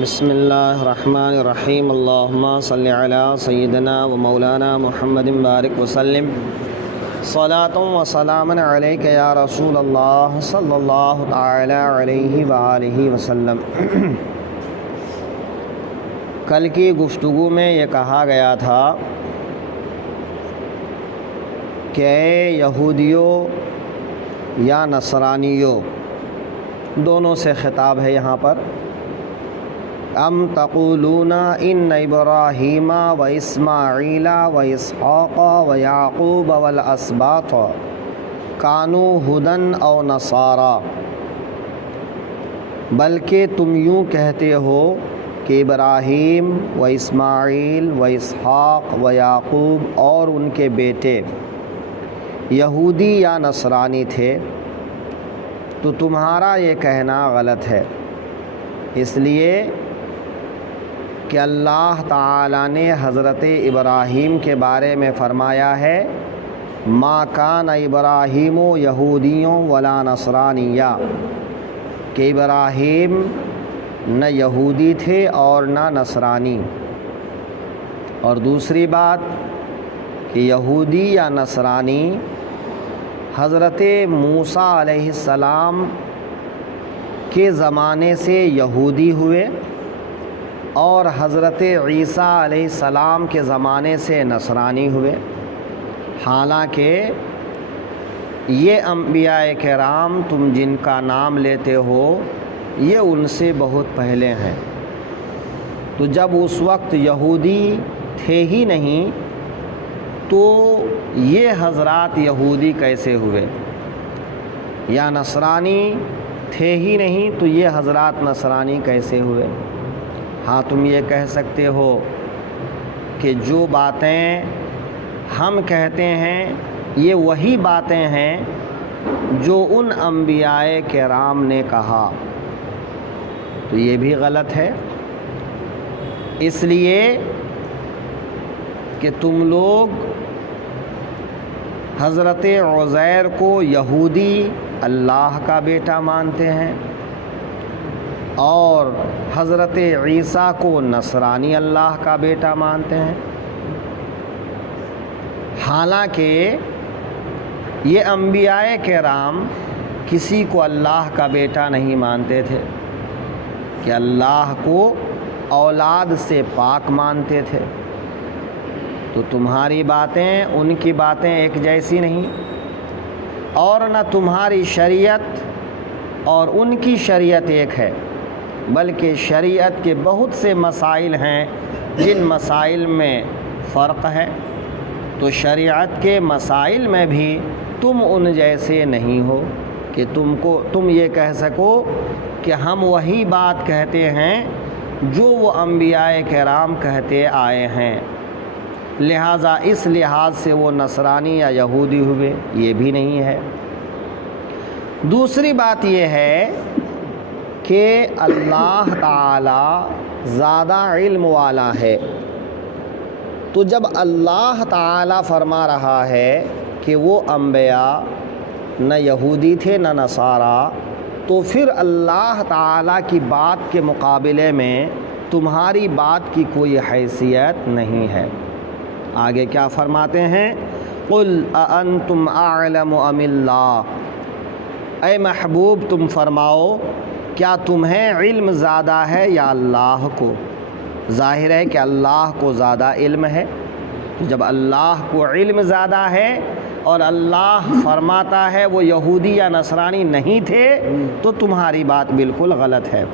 بسم اللہ الرحمن الرحیم اللہم صلی علی سیدنا و مولانا محمد بارک وسلم صلاۃ و سلام علیک یا رسول اللہ صلی اللہ تعالی علیہ وآلہ وسلم۔ کل کی گفتگو میں یہ کہا گیا تھا کہ اے یہودیوں یا نصرانیوں، دونوں سے خطاب ہے یہاں پر، ام تقولون ان ابراہیم و اسماعیل و اسحاق و یعقوب والاسباط کانوا ہدی او نصارا، بلکہ تم یوں کہتے ہو کہ ابراہیم و اسماعیل و اسحاق و یعقوب اور ان کے بیٹے یہودی یا نصرانی تھے، تو تمہارا یہ کہنا غلط ہے، اس لیے کہ اللہ تعالیٰ نے حضرت ابراہیم کے بارے میں فرمایا ہے ما کان ابراہیم یہودیوں ولا نصرانیہ، کہ ابراہیم نہ یہودی تھے اور نہ نصرانی۔ اور دوسری بات کہ یہودی یا نصرانی حضرت موسیٰ علیہ السلام کے زمانے سے یہودی ہوئے اور حضرت عیسیٰ علیہ السلام کے زمانے سے نصرانی ہوئے، حالانکہ یہ انبیاء کرام تم جن کا نام لیتے ہو یہ ان سے بہت پہلے ہیں، تو جب اس وقت یہودی تھے ہی نہیں تو یہ حضرات یہودی کیسے ہوئے، یا نصرانی تھے ہی نہیں تو یہ حضرات نصرانی کیسے ہوئے؟ ہاں تم یہ کہہ سکتے ہو کہ جو باتیں ہم کہتے ہیں یہ وہی باتیں ہیں جو ان انبیاء کرام نے کہا، تو یہ بھی غلط ہے، اس لیے کہ تم لوگ حضرت عزیر کو یہودی اللہ کا بیٹا مانتے ہیں اور حضرت عیسیٰ کو نصرانی اللہ کا بیٹا مانتے ہیں، حالانکہ یہ انبیاء کرام کسی کو اللہ کا بیٹا نہیں مانتے تھے، کہ اللہ کو اولاد سے پاک مانتے تھے، تو تمہاری باتیں ان کی باتیں ایک جیسی نہیں، اور نہ تمہاری شریعت اور ان کی شریعت ایک ہے، بلکہ شریعت کے بہت سے مسائل ہیں جن مسائل میں فرق ہے، تو شریعت کے مسائل میں بھی تم ان جیسے نہیں ہو کہ تم یہ کہہ سکو کہ ہم وہی بات کہتے ہیں جو وہ انبیاء کرام کہتے آئے ہیں، لہٰذا اس لحاظ سے وہ نصرانی یا یہودی ہوئے، یہ بھی نہیں ہے۔ دوسری بات یہ ہے کہ اللہ تعالی زیادہ علم والا ہے، تو جب اللہ تعالی فرما رہا ہے کہ وہ انبیاء نہ یہودی تھے نہ نصارا، تو پھر اللہ تعالی کی بات کے مقابلے میں تمہاری بات کی کوئی حیثیت نہیں ہے۔ آگے کیا فرماتے ہیں؟ قُلْ أَأَنْتُمْ أَعْلَمُ أَمِ اللَّهُ، اے محبوب تم فرماؤ کیا تمہیں علم زیادہ ہے یا اللہ کو؟ ظاہر ہے کہ اللہ کو زیادہ علم ہے، جب اللہ کو علم زیادہ ہے اور اللہ فرماتا ہے وہ یہودی یا نصرانی نہیں تھے، تو تمہاری بات بالکل غلط ہے۔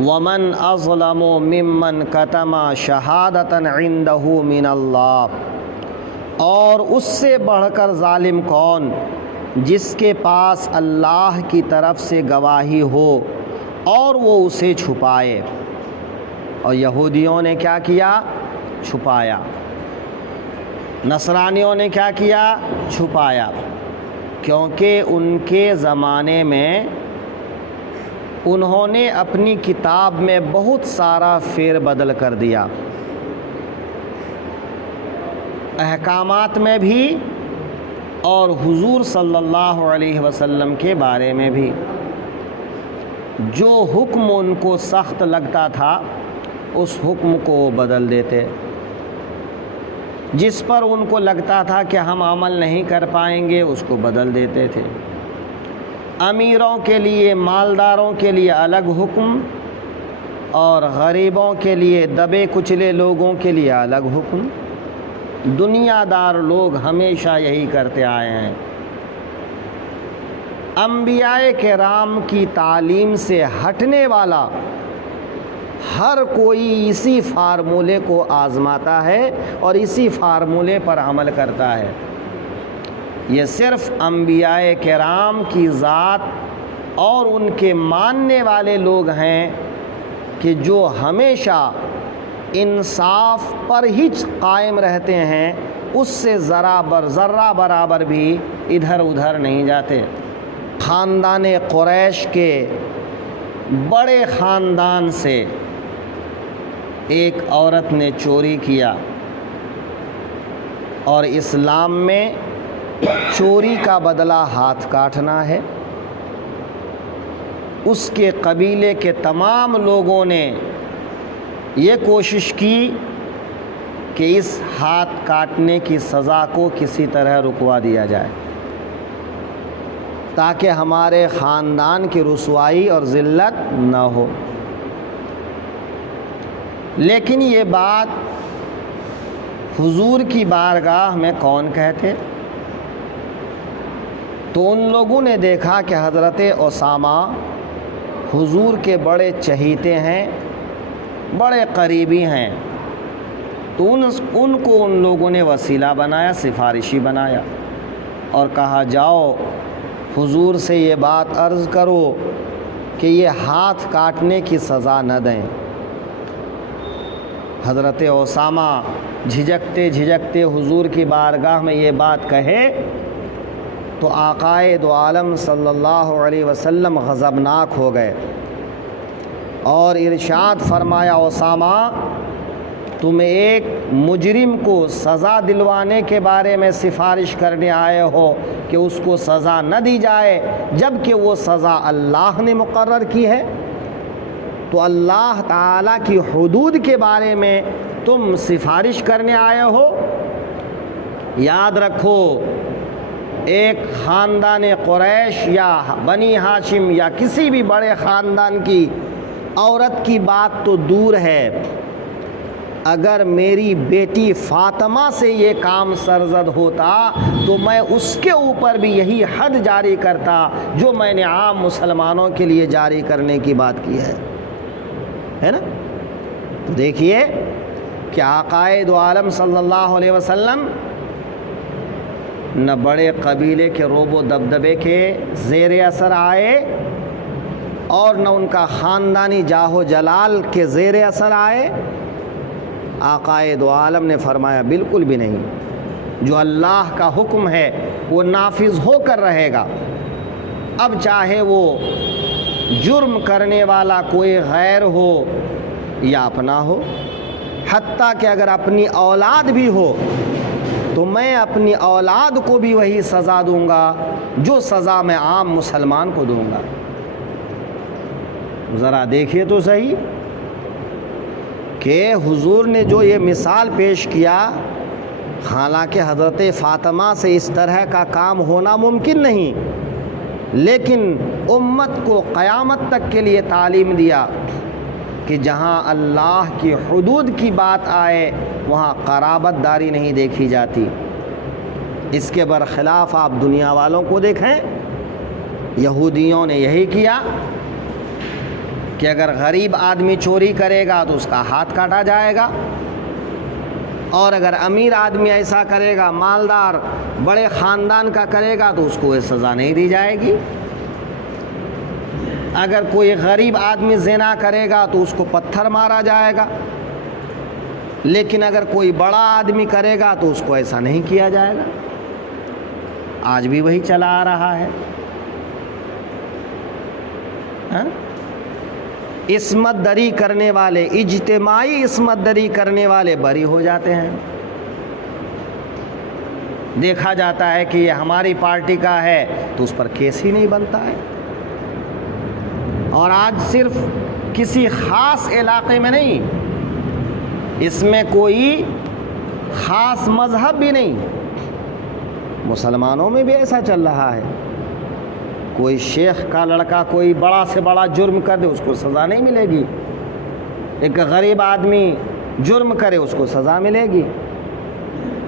وَمَنْ أَظْلَمُ مِمَّنْ كَتَمَ شَهَادَةً عِنْدَهُ مِنَ اللَّهِ، اور اس سے بڑھ کر ظالم کون جس کے پاس اللہ کی طرف سے گواہی ہو اور وہ اسے چھپائے، اور یہودیوں نے کیا کیا؟ چھپایا۔ نصرانیوں نے کیا کیا؟ چھپایا، کیونکہ ان کے زمانے میں انہوں نے اپنی کتاب میں بہت سارا فیر بدل کر دیا، احکامات میں بھی اور حضور صلی اللہ علیہ وسلم کے بارے میں بھی۔ جو حکم ان کو سخت لگتا تھا اس حکم کو وہ بدل دیتے، جس پر ان کو لگتا تھا کہ ہم عمل نہیں کر پائیں گے اس کو بدل دیتے تھے۔ امیروں کے لیے، مالداروں کے لیے الگ حکم اور غریبوں کے لیے، دبے کچلے لوگوں کے لیے الگ حکم۔ دنیا دار لوگ ہمیشہ یہی کرتے آئے ہیں۔ انبیاء کرام کی تعلیم سے ہٹنے والا ہر کوئی اسی فارمولے کو آزماتا ہے اور اسی فارمولے پر عمل کرتا ہے۔ یہ صرف انبیاء کرام کی ذات اور ان کے ماننے والے لوگ ہیں کہ جو ہمیشہ انصاف پر ہی قائم رہتے ہیں، اس سے ذرہ برابر بھی ادھر ادھر نہیں جاتے۔ خاندان قریش کے بڑے خاندان سے ایک عورت نے چوری کیا، اور اسلام میں چوری کا بدلہ ہاتھ کاٹنا ہے۔ اس کے قبیلے کے تمام لوگوں نے یہ کوشش کی کہ اس ہاتھ کاٹنے کی سزا کو کسی طرح رکوا دیا جائے تاکہ ہمارے خاندان کی رسوائی اور ذلت نہ ہو۔ لیکن یہ بات حضور کی بارگاہ میں کون کہتے؟ تو ان لوگوں نے دیکھا کہ حضرت اسامہ حضور کے بڑے چہیتے ہیں، بڑے قریبی ہیں، تو ان کو ان لوگوں نے وسیلہ بنایا، سفارشی بنایا، اور کہا جاؤ حضور سے یہ بات عرض کرو کہ یہ ہاتھ کاٹنے کی سزا نہ دیں۔ حضرت اسامہ جھجکتے حضور کی بارگاہ میں یہ بات کہے تو آقائے دو عالم صلی اللہ علیہ وسلم غضبناک ہو گئے اور ارشاد فرمایا، اسامہ تم ایک مجرم کو سزا دلوانے کے بارے میں سفارش کرنے آئے ہو کہ اس کو سزا نہ دی جائے، جبکہ وہ سزا اللہ نے مقرر کی ہے۔ تو اللہ تعالیٰ کی حدود کے بارے میں تم سفارش کرنے آئے ہو۔ یاد رکھو، ایک خاندان قریش یا بنی ہاشم یا کسی بھی بڑے خاندان کی عورت کی بات تو دور ہے، اگر میری بیٹی فاطمہ سے یہ کام سرزد ہوتا تو میں اس کے اوپر بھی یہی حد جاری کرتا جو میں نے عام مسلمانوں کے لیے جاری کرنے کی بات کی ہے نا۔ تو دیکھیے کہ آقائے دو عالم صلی اللہ علیہ وسلم نہ بڑے قبیلے کے روب و دبدبے کے زیر اثر آئے اور نہ ان کا خاندانی جاہ و جلال کے زیر اثر آئے۔ آقائے دو عالم نے فرمایا بالکل بھی نہیں، جو اللہ کا حکم ہے وہ نافذ ہو کر رہے گا، اب چاہے وہ جرم کرنے والا کوئی غیر ہو یا اپنا ہو، حتیٰ کہ اگر اپنی اولاد بھی ہو تو میں اپنی اولاد کو بھی وہی سزا دوں گا جو سزا میں عام مسلمان کو دوں گا۔ ذرا دیکھیے تو صحیح کہ حضور نے جو یہ مثال پیش کیا، حالانکہ حضرت فاطمہ سے اس طرح کا کام ہونا ممکن نہیں، لیکن امت کو قیامت تک کے لیے تعلیم دیا کہ جہاں اللہ کی حدود کی بات آئے وہاں قرابت داری نہیں دیکھی جاتی۔ اس کے برخلاف آپ دنیا والوں کو دیکھیں، یہودیوں نے یہی کیا کہ اگر غریب آدمی چوری کرے گا تو اس کا ہاتھ کاٹا جائے گا، اور اگر امیر آدمی ایسا کرے گا، مالدار بڑے خاندان کا کرے گا تو اس کو یہ سزا نہیں دی جائے گی۔ اگر کوئی غریب آدمی زنا کرے گا تو اس کو پتھر مارا جائے گا، لیکن اگر کوئی بڑا آدمی کرے گا تو اس کو ایسا نہیں کیا جائے گا۔ آج بھی وہی چلا آ رہا ہے۔ عصمت دری کرنے والے، اجتماعی عصمت دری کرنے والے بری ہو جاتے ہیں۔ دیکھا جاتا ہے کہ یہ ہماری پارٹی کا ہے تو اس پر کیس ہی نہیں بنتا ہے۔ اور آج صرف کسی خاص علاقے میں نہیں، اس میں کوئی خاص مذہب بھی نہیں، مسلمانوں میں بھی ایسا چل رہا ہے۔ کوئی شیخ کا لڑکا کوئی بڑا سے بڑا جرم کر دے، اس کو سزا نہیں ملے گی۔ ایک غریب آدمی جرم کرے، اس کو سزا ملے گی۔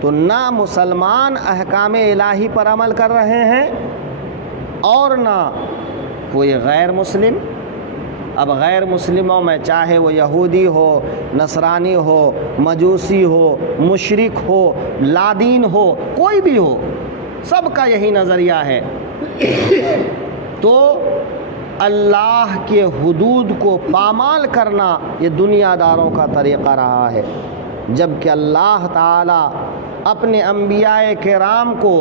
تو نہ مسلمان احکام الہی پر عمل کر رہے ہیں اور نہ کوئی غیر مسلم۔ اب غیر مسلموں میں چاہے وہ یہودی ہو، نصرانی ہو، مجوسی ہو، مشرک ہو، لادین ہو، کوئی بھی ہو، سب کا یہی نظریہ ہے۔ تو اللہ کے حدود کو پامال کرنا یہ دنیا داروں کا طریقہ رہا ہے، جبکہ اللہ تعالیٰ اپنے انبیاء کرام کو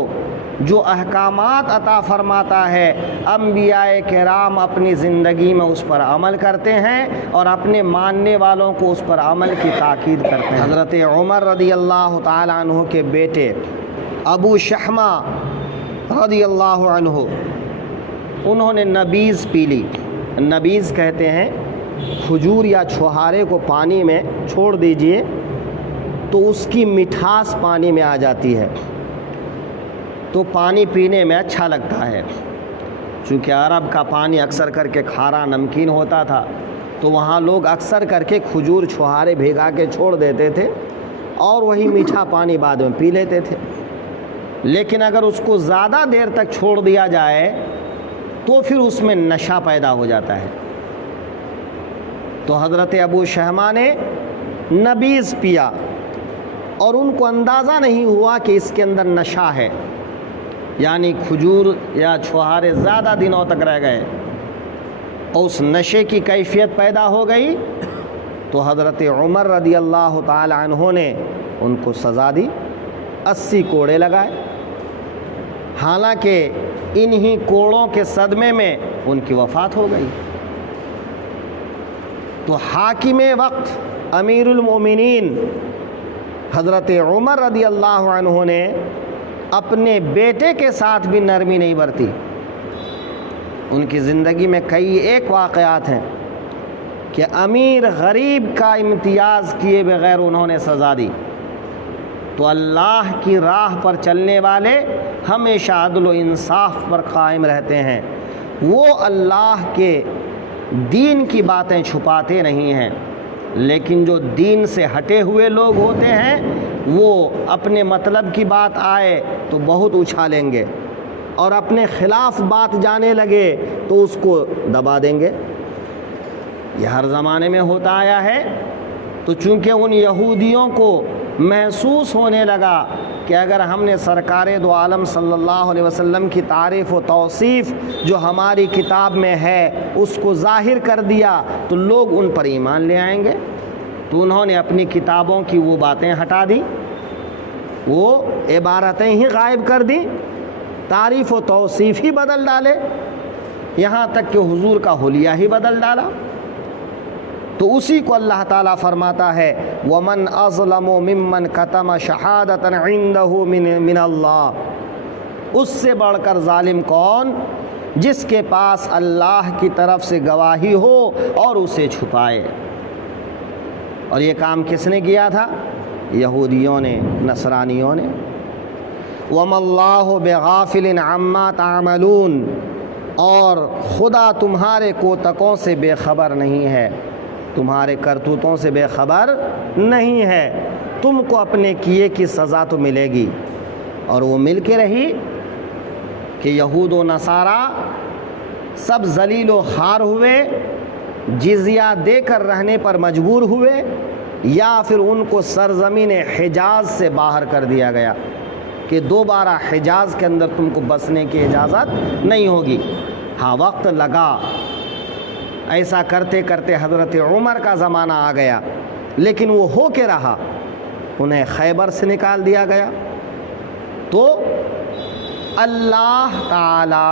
جو احکامات عطا فرماتا ہے، انبیاء کرام اپنی زندگی میں اس پر عمل کرتے ہیں اور اپنے ماننے والوں کو اس پر عمل کی تاکید کرتے ہیں۔ حضرت عمر رضی اللہ تعالیٰ عنہ کے بیٹے ابو شحمہ رضی اللہ عنہ، انہوں نے نبیذ پی لی۔ نبیذ کہتے ہیں کھجور یا چھہارے کو پانی میں چھوڑ دیجئے تو اس کی مٹھاس پانی میں آ جاتی ہے، تو پانی پینے میں اچھا لگتا ہے۔ چونکہ عرب کا پانی اکثر کر کے کھارا نمکین ہوتا تھا، تو وہاں لوگ اکثر کر کے کھجور چھہارے بھیگا کے چھوڑ دیتے تھے اور وہی میٹھا پانی بعد میں پی لیتے تھے۔ لیکن اگر اس کو زیادہ دیر تک چھوڑ دیا جائے تو پھر اس میں نشہ پیدا ہو جاتا ہے۔ تو حضرت ابو شحمہ نے نبیذ پیا اور ان کو اندازہ نہیں ہوا کہ اس کے اندر نشہ ہے، یعنی کھجور یا چھہارے زیادہ دنوں تک رہ گئے اور اس نشے کی کیفیت پیدا ہو گئی، تو حضرت عمر رضی اللہ تعالی عنہ نے ان کو سزا دی، 80 کوڑے لگائے۔ حالانکہ انہی کوڑوں کے صدمے میں ان کی وفات ہو گئی۔ تو حاکم وقت امیر المومنین حضرت عمر رضی اللہ عنہ نے اپنے بیٹے کے ساتھ بھی نرمی نہیں برتی۔ ان کی زندگی میں کئی ایک واقعات ہیں کہ امیر غریب کا امتیاز کیے بغیر انہوں نے سزا دی۔ تو اللہ کی راہ پر چلنے والے ہمیشہ عدل و انصاف پر قائم رہتے ہیں، وہ اللہ کے دین کی باتیں چھپاتے نہیں ہیں، لیکن جو دین سے ہٹے ہوئے لوگ ہوتے ہیں وہ اپنے مطلب کی بات آئے تو بہت اچھالیں گے اور اپنے خلاف بات جانے لگے تو اس کو دبا دیں گے۔ یہ ہر زمانے میں ہوتا آیا ہے۔ تو چونکہ ان یہودیوں کو محسوس ہونے لگا کہ اگر ہم نے سرکار دو عالم صلی اللہ علیہ وسلم کی تعریف و توصیف جو ہماری کتاب میں ہے اس کو ظاہر کر دیا تو لوگ ان پر ایمان لے آئیں گے، تو انہوں نے اپنی کتابوں کی وہ باتیں ہٹا دی، وہ عبارتیں ہی غائب کر دیں، تعریف و توصیف ہی بدل ڈالے، یہاں تک کہ حضور کا حلیہ ہی بدل ڈالا۔ تو اسی کو اللہ تعالیٰ فرماتا ہے وَمَنْ أَظْلَمُ مِمَّنْ كَتَمَ شَهَادَةً عِنْدَهُ مِنَ اللَّهِ، اس سے بڑھ کر ظالم کون جس کے پاس اللہ کی طرف سے گواہی ہو اور اسے چھپائے۔ اور یہ کام کس نے کیا تھا؟ یہودیوں نے، نصرانیوں نے۔ وَمَا اللَّهُ بِغَافِلٍ عَمَّا تَعْمَلُونَ، اور خدا تمہارے کوتکوں سے بے خبر نہیں ہے، تمہارے کرتوتوں سے بے خبر نہیں ہے، تم کو اپنے کیے کی سزا تو ملے گی۔ اور وہ مل کے رہی کہ یہود و نصارہ سب ذلیل و خوار ہوئے، جزیہ دے کر رہنے پر مجبور ہوئے، یا پھر ان کو سرزمین حجاز سے باہر کر دیا گیا کہ دوبارہ حجاز کے اندر تم کو بسنے کی اجازت نہیں ہوگی۔ ہاں وقت لگا، ایسا کرتے کرتے حضرت عمر کا زمانہ آ گیا، لیکن وہ ہو کے رہا، انہیں خیبر سے نکال دیا گیا۔ تو اللہ تعالی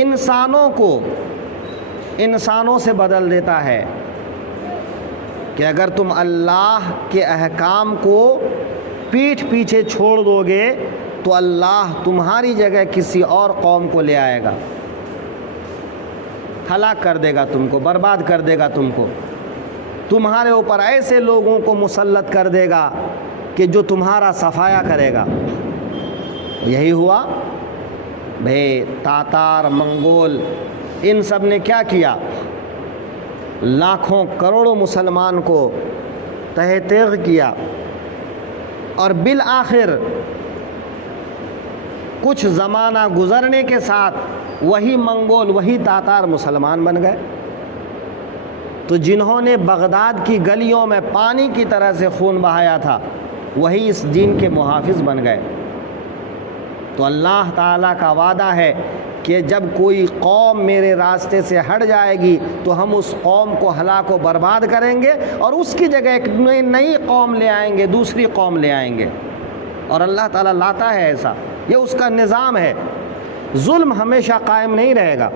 انسانوں کو انسانوں سے بدل دیتا ہے کہ اگر تم اللہ کے احکام کو پیٹھ پیچھے چھوڑ دو گے تو اللہ تمہاری جگہ کسی اور قوم کو لے آئے گا۔ ہلاک کر دے گا تم کو، برباد کر دے گا تم کو، تمہارے اوپر ایسے لوگوں کو مسلط کر دے گا کہ جو تمہارا صفایا کرے گا۔ یہی ہوا بھائی، تاتار، منگول، ان سب نے کیا کیا؟ لاکھوں کروڑوں مسلمان کو تہہ تیغ کیا، اور بالآخر کچھ زمانہ گزرنے کے ساتھ وہی منگول، وہی تاتار مسلمان بن گئے۔ تو جنہوں نے بغداد کی گلیوں میں پانی کی طرح سے خون بہایا تھا، وہی اس دین کے محافظ بن گئے۔ تو اللہ تعالیٰ کا وعدہ ہے کہ جب کوئی قوم میرے راستے سے ہٹ جائے گی تو ہم اس قوم کو ہلاک و برباد کریں گے، اور اس کی جگہ ایک نئی قوم لے آئیں گے، دوسری قوم لے آئیں گے۔ اور اللہ تعالیٰ لاتا ہے ایسا، یہ اس کا نظام ہے۔ ظلم ہمیشہ قائم نہیں رہے گا،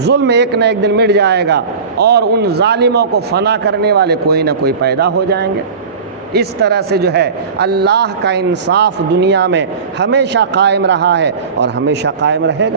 ظلم ایک نہ ایک دن مٹ جائے گا، اور ان ظالموں کو فنا کرنے والے کوئی نہ کوئی پیدا ہو جائیں گے۔ اس طرح سے جو ہے اللہ کا انصاف دنیا میں ہمیشہ قائم رہا ہے اور ہمیشہ قائم رہے گا۔